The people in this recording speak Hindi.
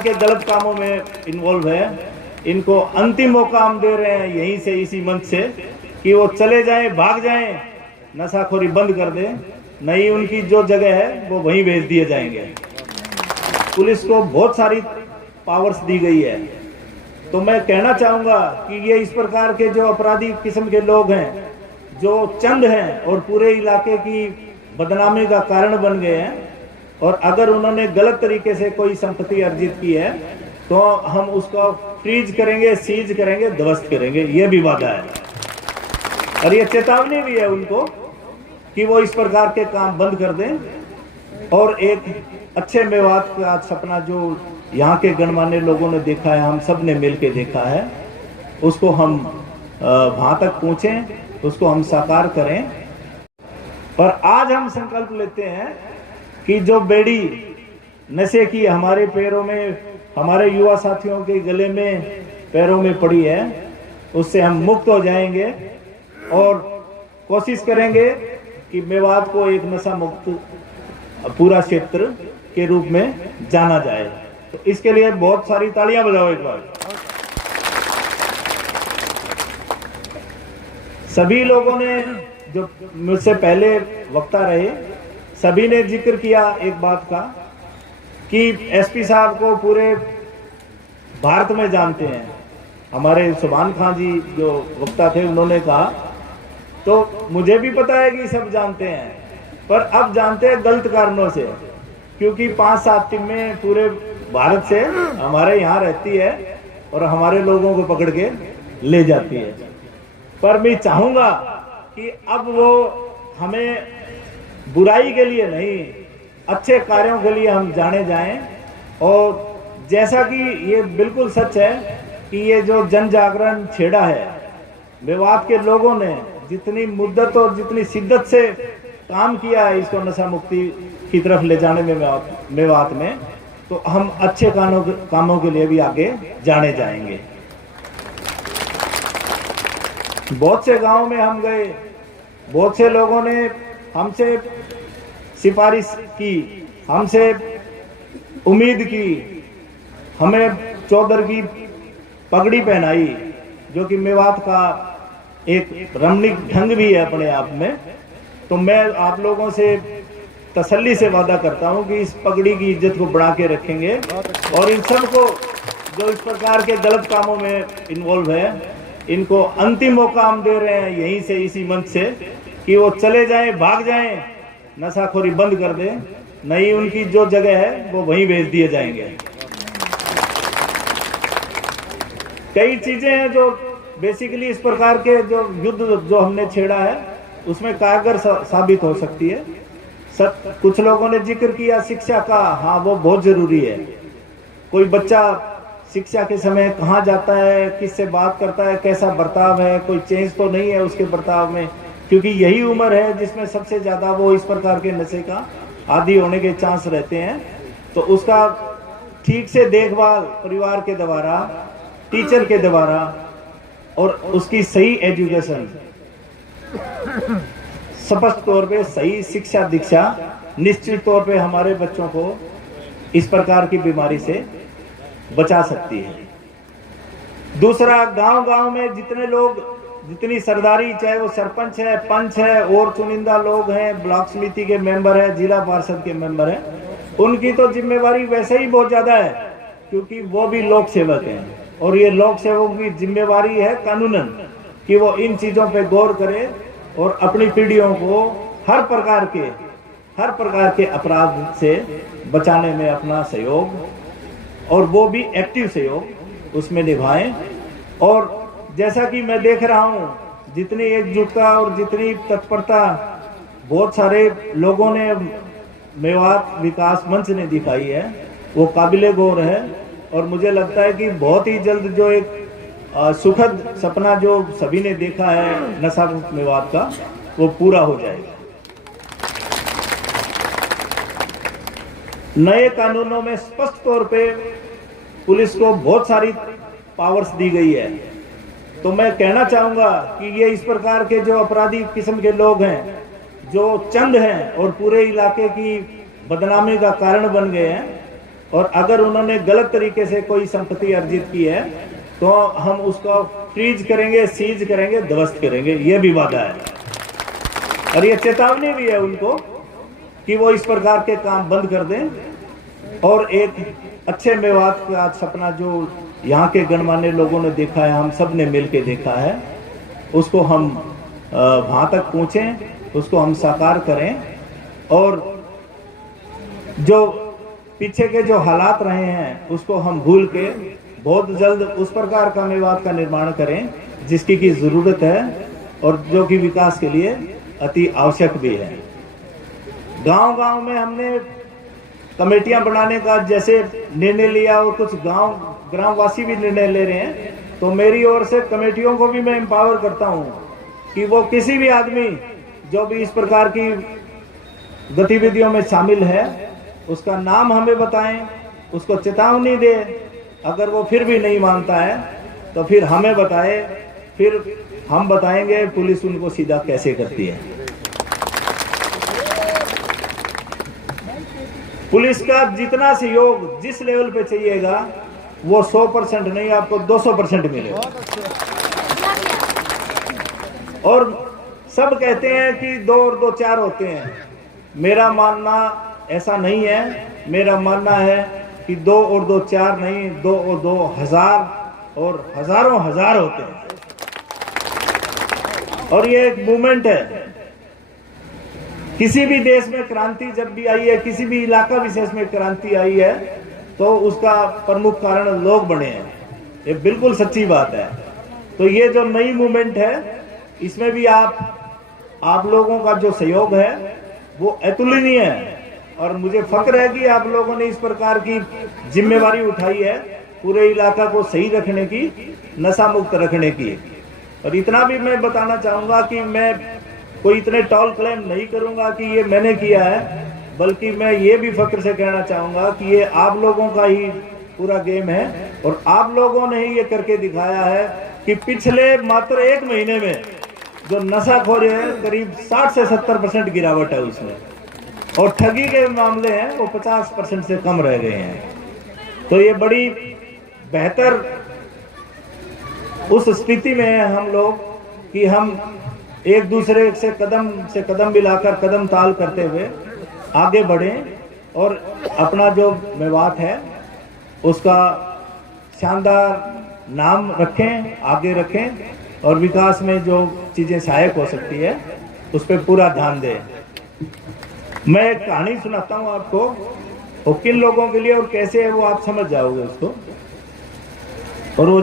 के गलत कामों में इन्वॉल्व है, इनको अंतिम मौका हम दे रहे हैं यहीं से, इसी मंच से, कि वो चले जाएं, भाग जाएं, नशाखोरी बंद कर दें, नहीं उनकी जो जगह है वो वहीं भेज दिए जाएंगे। पुलिस को बहुत सारी पावर्स दी गई है, तो मैं कहना चाहूंगा कि ये इस प्रकार के जो अपराधी किस्म के लोग हैं, जो चंद हैं और पूरे इलाके की बदनामी का कारण बन गए हैं, और अगर उन्होंने गलत तरीके से कोई संपत्ति अर्जित की है तो हम उसको फ्रीज करेंगे, सीज करेंगे, ध्वस्त करेंगे, ये भी वादा है। और ये चेतावनी भी है उनको कि वो इस प्रकार के काम बंद कर दें और एक अच्छे मेवात का सपना जो यहाँ के गणमान्य लोगों ने देखा है, हम सब ने मिलकर देखा है, उसको हम वहां तक पहुंचें, उसको हम साकार करें। पर आज हम संकल्प लेते हैं कि जो बेड़ी नशे की हमारे पैरों में, हमारे युवा साथियों के गले में, पैरों में पड़ी है, उससे हम मुक्त हो जाएंगे और कोशिश करेंगे कि मेवात को एक नशा मुक्त पूरा क्षेत्र के रूप में जाना जाए। तो इसके लिए बहुत सारी तालियां बजाओ एक बार। सभी लोगों ने, जो मुझसे पहले वक्ता रहे, सभी ने जिक्र किया एक बात का कि एसपी साहब को पूरे भारत में जानते हैं। हमारे सुभान खान जी जो वक्ता थे, उन्होंने कहा, तो मुझे भी पता है कि सब जानते हैं, पर अब जानते हैं गलत कारणों से, क्योंकि 5-7 टीमें पूरे भारत से हमारे यहाँ रहती है और हमारे लोगों को पकड़ के ले जाती है। पर मैं चाहूंगा कि अब वो हमें बुराई के लिए नहीं, अच्छे कार्यों के लिए हम जाने जाएं। और जैसा कि ये बिल्कुल सच है कि ये जो जन जागरण छेड़ा है, मेवात के लोगों ने जितनी मुद्दत और जितनी शिद्दत से काम किया है इसको नशा मुक्ति की तरफ ले जाने में मेवात में, तो हम अच्छे कामों के लिए भी आगे जाने जाएंगे। बहुत से गांवों में हम गए, बहुत से लोगों ने हमसे सिफारिश की, हमसे उम्मीद की, हमें चौधर की पगड़ी पहनाई, जो कि मेवात का एक रमणीक ढंग भी है अपने आप में। तो मैं आप लोगों से तसल्ली से वादा करता हूं कि इस पगड़ी की इज्जत को बढ़ा के रखेंगे और इन सब को जो इस प्रकार के गलत कामों में इन्वॉल्व है, इनको अंतिम मौका हम दे रहे हैं यहीं से, इसी मंच से, कि वो चले जाएं, भाग जाएं, नशाखोरी बंद कर दें, नहीं उनकी जो जगह है वो वहीं भेज दिए जाएंगे। कई चीजें हैं जो बेसिकली इस प्रकार के जो युद्ध जो हमने छेड़ा है उसमें कारगर साबित हो सकती है। कुछ लोगों ने जिक्र किया शिक्षा का, हाँ वो बहुत जरूरी है। कोई बच्चा शिक्षा के समय कहाँ जाता है, किससे बात करता है, कैसा बर्ताव है, कोई चेंज तो नहीं है उसके बर्ताव में, क्योंकि यही उम्र है जिसमें सबसे ज्यादा वो इस प्रकार के नशे का आदी होने के चांस रहते हैं। तो उसका ठीक से देखभाल परिवार के द्वारा, टीचर के द्वारा और उसकी सही एजुकेशन, स्पष्ट तौर पे सही शिक्षा दीक्षा, निश्चित तौर पे हमारे बच्चों को इस प्रकार की बीमारी से बचा सकती है। दूसरा, गांव-गांव में जितने लोग, जितनी सरदारी, चाहे वो सरपंच है, पंच है और चुनिंदा लोग हैं, ब्लॉक समिति के मेंबर है, जिला पार्षद के मेंबर है, उनकी तो जिम्मेवारी वैसे ही बहुत ज्यादा है, क्योंकि वो भी लोक सेवक हैं। और ये लोक सेवक की जिम्मेवारी है कानूनन कि वो इन चीजों पे गौर करे और अपनी पीढ़ियों को हर प्रकार के अपराध से बचाने में अपना सहयोग, और वो भी एक्टिव सहयोग उसमें निभाएं। और जैसा कि मैं देख रहा हूं, जितनी एकजुटता और जितनी तत्परता बहुत सारे लोगों ने, मेवात विकास मंच ने दिखाई है, वो काबिले गौर है। और मुझे लगता है कि बहुत ही जल्द जो एक सुखद सपना जो सभी ने देखा है नशा मुक्त मेवात का, वो पूरा हो जाएगा। नए कानूनों में स्पष्ट तौर पे पुलिस को बहुत सारी पावर्स दी गई है, तो मैं कहना चाहूंगा कि ये इस प्रकार के जो अपराधी किस्म के लोग हैं, जो चंद हैं और पूरे इलाके की बदनामी का कारण बन गए हैं, और अगर उन्होंने गलत तरीके से कोई संपत्ति अर्जित की है तो हम उसको फ्रीज करेंगे, सीज करेंगे, ध्वस्त करेंगे, ये भी वादा है। और ये चेतावनी भी है उनको कि वो इस प्रकार के काम बंद कर दें और एक अच्छे मेवात का सपना जो यहाँ के गणमान्य लोगों ने देखा है, हम सब ने मिलकर देखा है, उसको हम वहाँ तक पहुँचें, उसको हम साकार करें और जो पीछे के जो हालात रहे हैं उसको हम भूल के बहुत जल्द उस प्रकार का मेवात का निर्माण करें जिसकी की जरूरत है और जो कि विकास के लिए अति आवश्यक भी है। गांव-गांव में हमने कमेटियां बनाने का जैसे निर्णय लिया और कुछ ग्रामवासी भी निर्णय ले रहे हैं, तो मेरी ओर से कमेटियों को भी मैं एम्पावर करता हूं कि वो किसी भी आदमी जो भी इस प्रकार की गतिविधियों में शामिल है उसका नाम हमें बताएं, उसको चेतावनी दे। अगर वो फिर भी नहीं मानता है तो फिर हमें बताए, फिर हम बताएंगे पुलिस उनको सीधा कैसे करती है। पुलिस का जितना सहयोग जिस लेवल पे चाहिएगा वो 100% नहीं, आपको 200% मिलेगा। और सब कहते हैं कि 2 और 2 4 होते हैं, मेरा मानना ऐसा नहीं है। मेरा मानना है कि 2 और 2 4 नहीं, 2 और 2 1000 और हजारों हजार होते हैं। और ये एक मूवमेंट है। किसी भी देश में क्रांति जब भी आई है, किसी भी इलाका विशेष में क्रांति आई है, तो उसका प्रमुख कारण लोग बने हैं। ये बिल्कुल सच्ची बात है। तो ये जो नई मूवमेंट है, इसमें भी आप लोगों का जो सहयोग है वो अतुलनीय है। और मुझे फक्र है कि आप लोगों ने इस प्रकार की जिम्मेवारी उठाई है पूरे इलाका को सही रखने की, नशा मुक्त रखने की। और इतना भी मैं बताना चाहूंगा कि मैं कोई इतने टॉल क्लेम नहीं करूंगा कि ये मैंने किया है, बल्कि मैं ये भी फक्र से कहना चाहूंगा कि ये आप लोगों का ही पूरा गेम है और आप लोगों ने ही ये करके दिखाया है कि पिछले मात्र 1 महीने में जो नशाखोरी है करीब 60 से 70% गिरावट है उसमें, और ठगी के मामले हैं वो 50% से कम रह गए हैं। तो ये बड़ी बेहतर उस स्थिति में है हम लोग कि हम एक दूसरे से कदम मिलाकर, कदम ताल करते हुए आगे बढ़ें और अपना जो मेवात है उसका शानदार नाम रखें, आगे रखें और विकास में जो चीजें सहायक हो सकती है उस पर पूरा ध्यान दें। मैं एक कहानी सुनाता हूँ आपको, और किन लोगों के लिए और कैसे है वो आप समझ जाओगे उसको। और वो